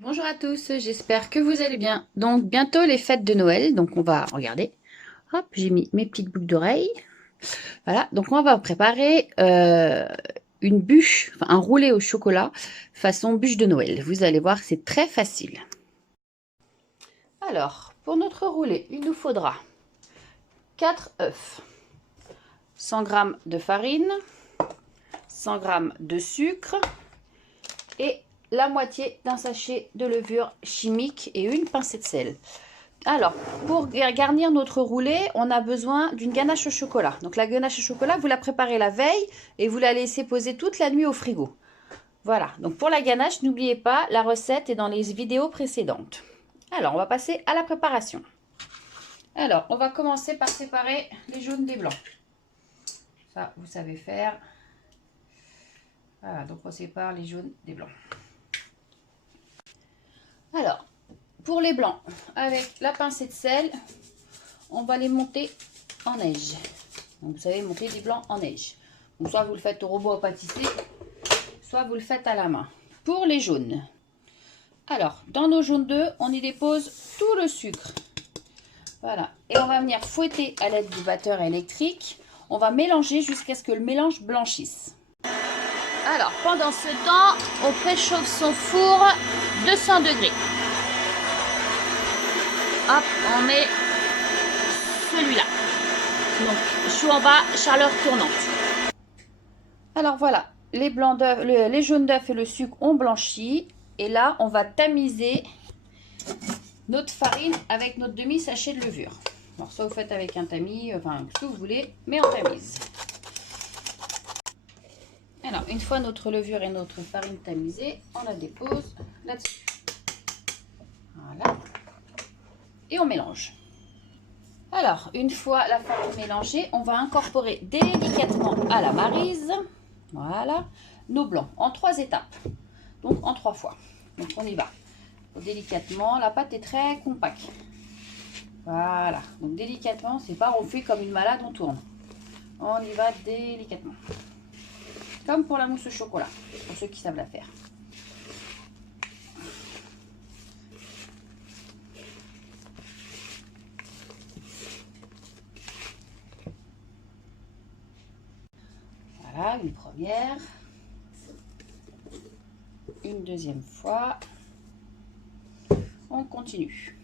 Bonjour à tous, j'espère que vous allez bien. Donc bientôt les fêtes de Noël, donc on va regarder. Hop, j'ai mis mes petites boucles d'oreilles. Voilà, donc on va préparer une bûche, enfin un roulé au chocolat façon bûche de Noël. Vous allez voir, c'est très facile. Alors, pour notre roulé, il nous faudra 4 œufs, 100 g de farine, 100 g de sucre et la moitié d'un sachet de levure chimique et une pincée de sel. Alors, pour garnir notre roulé, on a besoin d'une ganache au chocolat. Donc la ganache au chocolat, vous la préparez la veille et vous la laissez poser toute la nuit au frigo. Voilà, donc pour la ganache, n'oubliez pas, la recette est dans les vidéos précédentes. Alors, on va passer à la préparation. Alors, on va commencer par séparer les jaunes des blancs. Ça, vous savez faire. Voilà, donc on sépare les jaunes des blancs. Alors, pour les blancs, avec la pincée de sel, on va les monter en neige. Donc, vous savez, monter des blancs en neige. Donc, soit vous le faites au robot à pâtisser, soit vous le faites à la main. Pour les jaunes, alors, dans nos jaunes d'œufs, on y dépose tout le sucre. Voilà. Et on va venir fouetter à l'aide du batteur électrique. On va mélanger jusqu'à ce que le mélange blanchisse. Alors, pendant ce temps, on préchauffe son four 200 degrés. Hop, on met celui-là. Donc, chaud en bas, chaleur tournante. Alors voilà, les blancs d'œufs, les jaunes d'œufs et le sucre ont blanchi. Et là, on va tamiser notre farine avec notre demi-sachet de levure. Alors, ça, vous faites avec un tamis, enfin, ce que vous voulez, mais on tamise. Alors, une fois notre levure et notre farine tamisée, on la dépose là-dessus. Voilà. Et on mélange. Alors, une fois la farine mélangée, on va incorporer délicatement à la maryse, voilà, nos blancs en 3 étapes, donc en 3 fois. Donc on y va. Délicatement, la pâte est très compacte. Voilà, donc délicatement, c'est pas on fait comme une malade, on tourne. On y va délicatement. Comme pour la mousse au chocolat, pour ceux qui savent la faire. Voilà, une première. Une deuxième fois. On continue.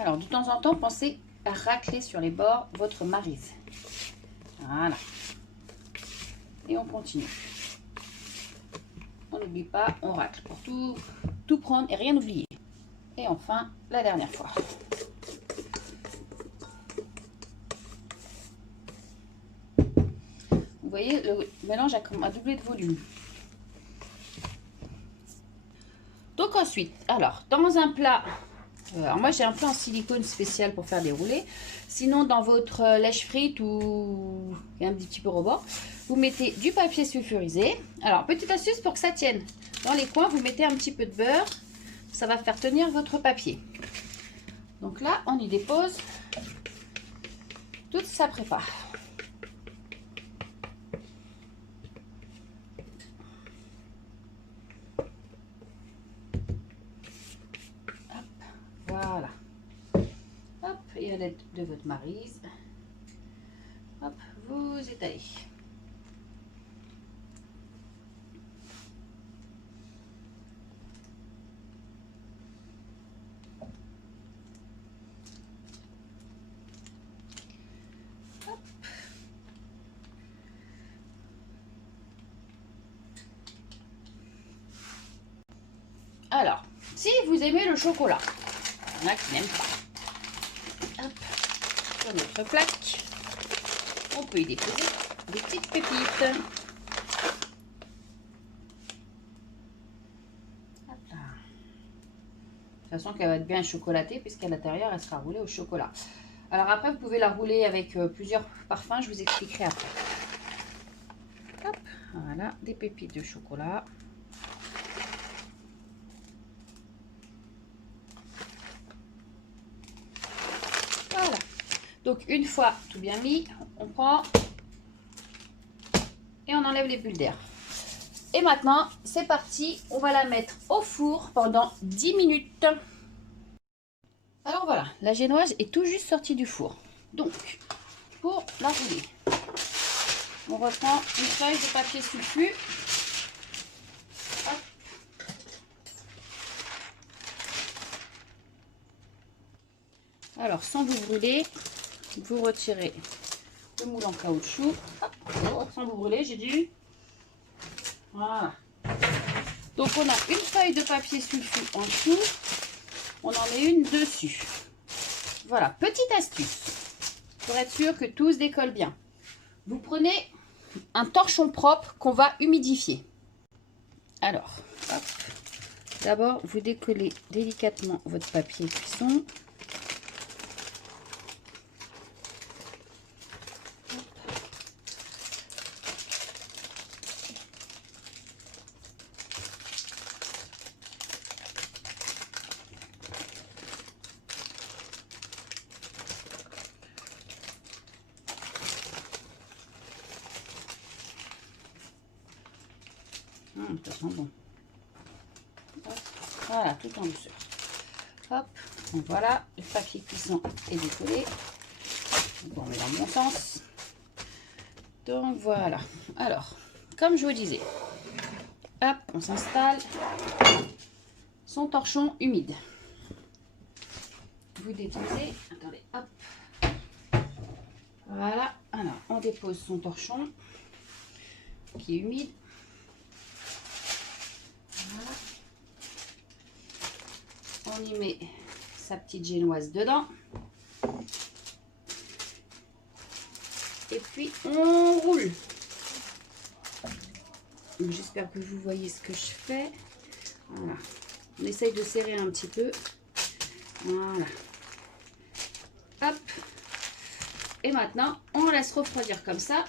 Alors, de temps en temps, pensez à racler sur les bords votre maryse. Voilà. Et on continue. On n'oublie pas, on racle pour tout prendre et rien oublier. Et enfin, la dernière fois. Vous voyez, le mélange a doublé de volume. Donc ensuite, alors, dans un plat, alors moi j'ai un plat en silicone spécial pour faire des roulés. Sinon, dans votre lèche frite ou un petit peu rebord, vous mettez du papier sulfurisé. Alors, petite astuce pour que ça tienne. Dans les coins, vous mettez un petit peu de beurre. Ça va faire tenir votre papier. Donc là, on y dépose toute sa prépa. Voilà. Hop, et à l'aide de votre maryse, hop, vous étalez. Hop. Alors, si vous aimez le chocolat, il y en a qui n'aiment pas. Hop, sur notre plaque, on peut y déposer des petites pépites. Hop là. De toute façon, qu'elle va être bien chocolatée, puisqu'à l'intérieur, elle sera roulée au chocolat. Alors après, vous pouvez la rouler avec plusieurs parfums, je vous expliquerai après. Hop, voilà, des pépites de chocolat. Voilà. Donc une fois tout bien mis, on prend et on enlève les bulles d'air. Et maintenant, c'est parti, on va la mettre au four pendant 10 minutes. Alors voilà, la génoise est tout juste sortie du four. Donc, pour la rouler, on reprend une feuille de papier sulfu. Hop. Alors, sans vous brûler, vous retirez le moule en caoutchouc. Hop. Sans vous brûler, j'ai dit. Voilà. Donc, on a une feuille de papier sulfu en dessous. On en met une dessus. Voilà, petite astuce. Pour être sûr que tout se décolle bien. Vous prenez un torchon propre qu'on va humidifier. Alors, d'abord, vous décollez délicatement votre papier cuisson. Ça sent bon. Hop. Voilà, tout en douceur. Hop, donc voilà, le papier cuisson est décollé. Donc on met dans mon sens. Donc voilà. Alors, comme je vous disais, hop, on s'installe. Son torchon humide. Vous déposez. Attendez, hop. Voilà. Alors, on dépose son torchon qui est humide. On y met sa petite génoise dedans. Et puis on roule. J'espère que vous voyez ce que je fais. Voilà. On essaye de serrer un petit peu. Voilà. Hop. Et maintenant, on laisse refroidir comme ça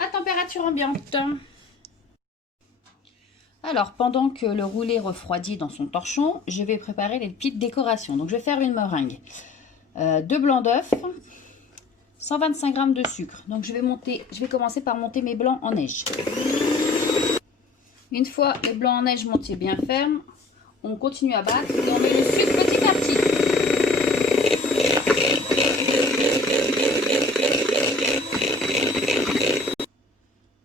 à température ambiante. Alors, pendant que le roulé refroidit dans son torchon, je vais préparer les petites décorations. Donc, je vais faire une meringue. 2 blancs d'œufs, 125 g de sucre. Donc, je vais commencer par monter mes blancs en neige. Une fois les blancs en neige montés bien fermes, on continue à battre et on met le sucre petit à petit.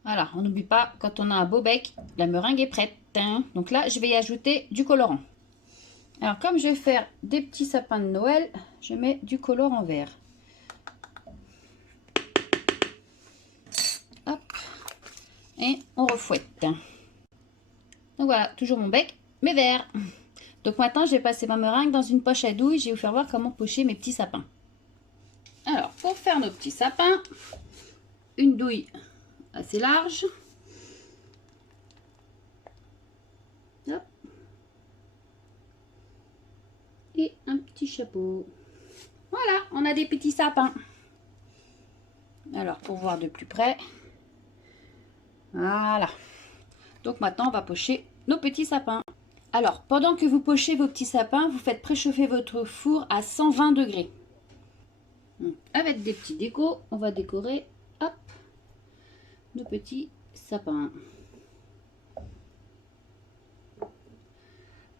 Voilà, on n'oublie pas, quand on a un beau bec, la meringue est prête. Donc là, je vais y ajouter du colorant. Alors, comme je vais faire des petits sapins de Noël, je mets du colorant vert. Hop. Et on refouette. Donc voilà, toujours mon bec, mais vert. Donc maintenant, je vais passer ma meringue dans une poche à douille. Je vais vous faire voir comment pocher mes petits sapins. Alors, pour faire nos petits sapins, une douille assez large. Hop. Et un petit chapeau. Voilà, on a des petits sapins. Alors, pour voir de plus près. Voilà. Donc maintenant, on va pocher nos petits sapins. Alors, pendant que vous pochez vos petits sapins, vous faites préchauffer votre four à 120 degrés. Avec des petits décos, on va décorer, hop, nos petits sapins.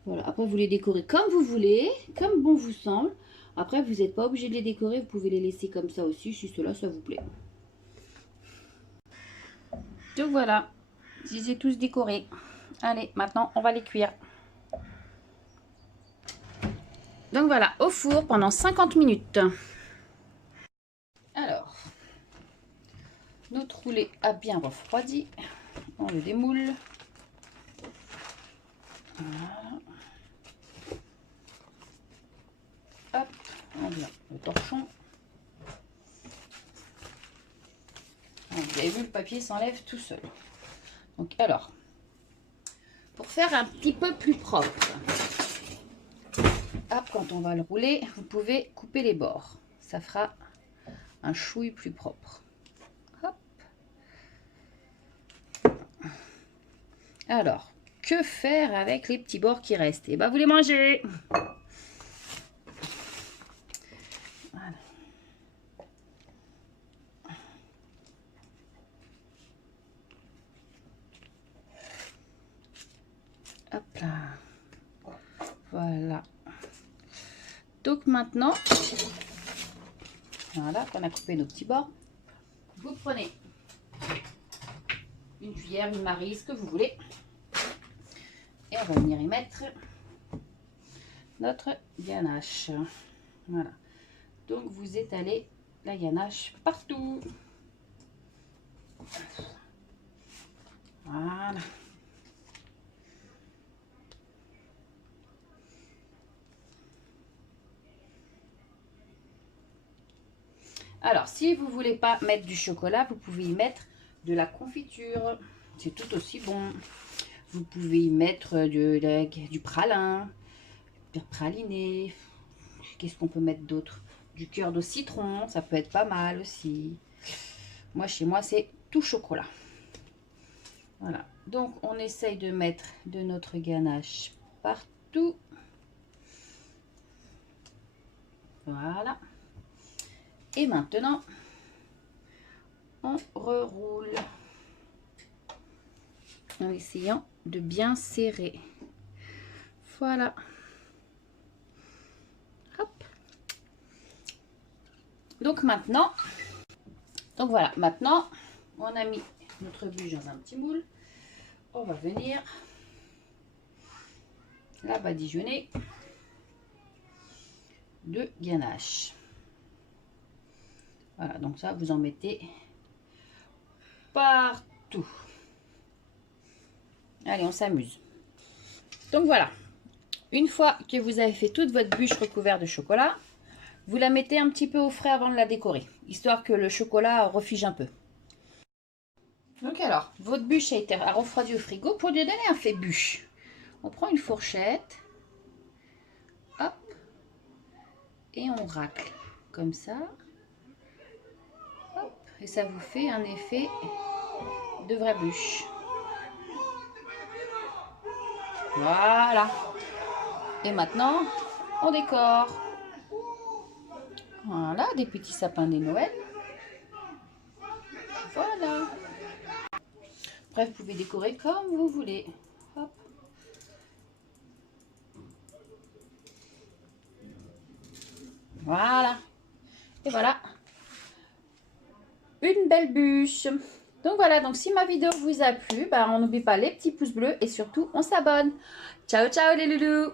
Voilà, après vous les décorez comme vous voulez, comme bon vous semble. Après, vous n'êtes pas obligé de les décorer, vous pouvez les laisser comme ça aussi, si cela, ça vous plaît. Donc voilà, je les ai tous décorés. Allez, maintenant, on va les cuire. Donc voilà, au four pendant 50 minutes. Alors, notre roulé a bien refroidi. On le démoule. Voilà. Hop, on vient le torchon. Alors, vous avez vu, le papier s'enlève tout seul. Donc alors, pour faire un petit peu plus propre, hop, quand on va le rouler, vous pouvez couper les bords. Ça fera un chouille plus propre. Hop. Alors, que faire avec les petits bords qui restent? Et ben, vous les mangez. Voilà. Donc maintenant, voilà, qu'on a coupé nos petits bords, vous prenez une cuillère, une marie, ce que vous voulez. Et on va venir y mettre notre ganache. Voilà. Donc vous étalez la ganache partout. Voilà. Alors, si vous ne voulez pas mettre du chocolat, vous pouvez y mettre de la confiture. C'est tout aussi bon. Vous pouvez y mettre du pralin, du praliné. Qu'est-ce qu'on peut mettre d'autre? Du cœur de citron, ça peut être pas mal aussi. Moi, chez moi, c'est tout chocolat. Voilà. Donc, on essaye de mettre de notre ganache partout. Voilà. Et maintenant, on reroule en essayant de bien serrer. Voilà. Hop. Donc maintenant, maintenant, on a mis notre bûche dans un petit moule. On va venir la badigeonner de ganache. Voilà, donc ça, vous en mettez partout. Allez, on s'amuse. Donc voilà, une fois que vous avez fait toute votre bûche recouverte de chocolat, vous la mettez un petit peu au frais avant de la décorer, histoire que le chocolat refige un peu. Donc alors, votre bûche a été refroidie au frigo. Pour lui donner un fait bûche, on prend une fourchette, hop, et on racle comme ça. Hop, et ça vous fait un effet de vraie bûche. Voilà. Et maintenant, on décore. Voilà, des petits sapins de Noël. Voilà. Bref, vous pouvez décorer comme vous voulez. Hop. Voilà. Et voilà. Une belle bûche. Donc voilà, donc si ma vidéo vous a plu, on n'oublie pas les petits pouces bleus et surtout on s'abonne. Ciao, ciao les loulous!